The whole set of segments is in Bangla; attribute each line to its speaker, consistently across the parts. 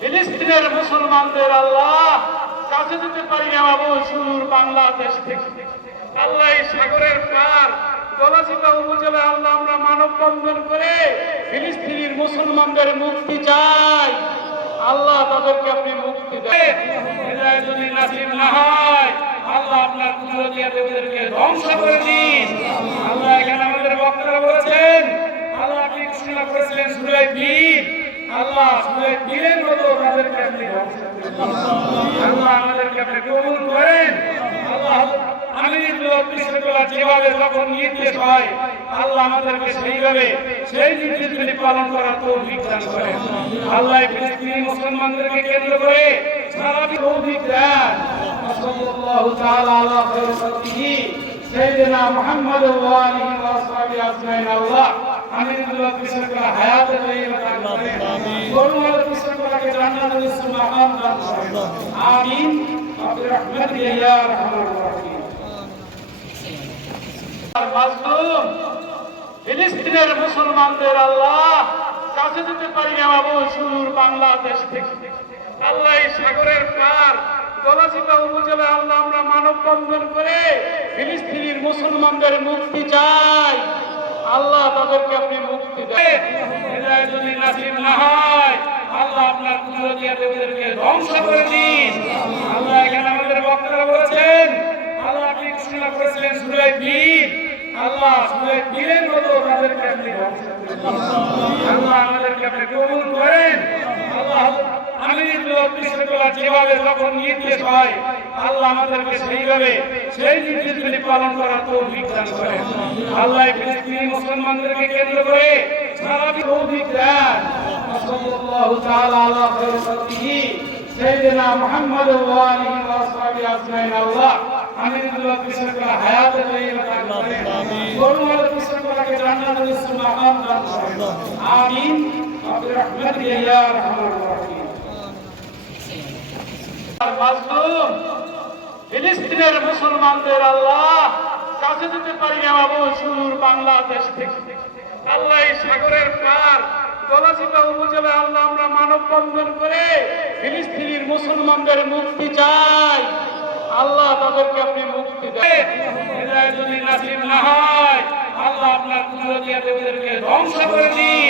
Speaker 1: ফিলিস্তিনের মুসলমানদের আল্লাহ কাছে যেতে পারি না বাবু, সুদূর বাংলাদেশ থেকে। আল্লাহ সাগরের পার আল্লাহ মুক্তি চাই। আল্লাহ তাদেরকে আপনি মুক্তি দেন। যদি নাসিব আল্লাহ আপনার কুদরতিয়াতে ওদেরকে ধ্বংস করে দিন। আল্লাহ এখানে আল্লাহ সুরাই বীরের মতো তাদেরকে আপনি। আল্লাহ আমাদেরকে আপনি কবুল করেন। আল্লাহ, আমি বিশ্ববিদ্যালয় যেভাবে যখন নির্দেশ হয়, আল্লাহ আমাদেরকে সেইভাবে সেই নির্দেশগুলি পালন করার তৌফিক দান করেন। আল্লাহ ফিলিস্তিনি মুসলমানদেরকে কেন্দ্র করে সারা তৌফিক দেন। সাল্লাল্লাহু তাআলা আলা খায়রি খালকিহি সাইয়্যিদিনা মুহাম্মদ ওয়া হায়াতে গরুমাল বিশ্ববিদ্যালয়কে জান্নাতুল মাকাম দান করেন আমিন برحمتك يا ارحم الراحمين মাজলুম ফিলিস্তিনের মুসলমানদের আল্লাহ কাছে যেতে পারি না বাবু সুদূর বাংলাদেশ থেকে আল্লাহ এই সাগরের পার গলাচিপা উপজেলা আল্লাহ আমরা মানববন্ধন করে ফিলিস্তিনের মুসলমানদের মুক্তি চাই আল্লাহ আপনি মুক্তি দেন। যদি নাসিব না হয়, আল্লাহ আপনার কুদরতিয়াতে ওদেরকে ধ্বংস করে দিন। আল্লাহ এখানে আমাদের বক্তারা বলেছেন, আল্লাহ আপনি ঘোষণা করেছিলেন সুরাই বীর। আল্লাহ সুরাই বীরের মতো আমাদেরকে আপনি ধ্বংস করে দিন। আল্লাহ আমাদেরকে আপনি কবুল করেন আল্লাহ আমি শরিয়াত যেভাবে যখন নির্দেশ হয়, আল্লাহ আমাদেরকে সেইভাবে সেই নির্দেশগুলি পালন করার তো বিজ্ঞান করে আল্লাহ ফিলিস্তিনি মুসলমানদেরকে কেন্দ্র করে সারা তৌফিক দেন। ফিলিস্তিনের মুসলমানদের আল্লাহ কাছে যেতে পারি না বাবু সুদূর বাংলাদেশ থেকে। আল্লাহ সাগরের পার মুক্তি চাই। আল্লাহ তাদেরকে আপনি মুক্তি দেন। আল্লাহ আপনার ধ্বংস করে দিন।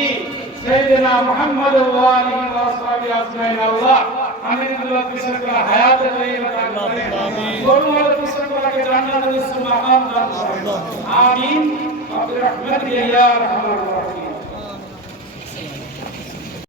Speaker 1: سيدنا محمد وآله وأصحابه أجمعين الله آمين الله في بشكل حياة طيبة ونور بشكل جنة السماء آمين عبد الرحمن يا رحمة الله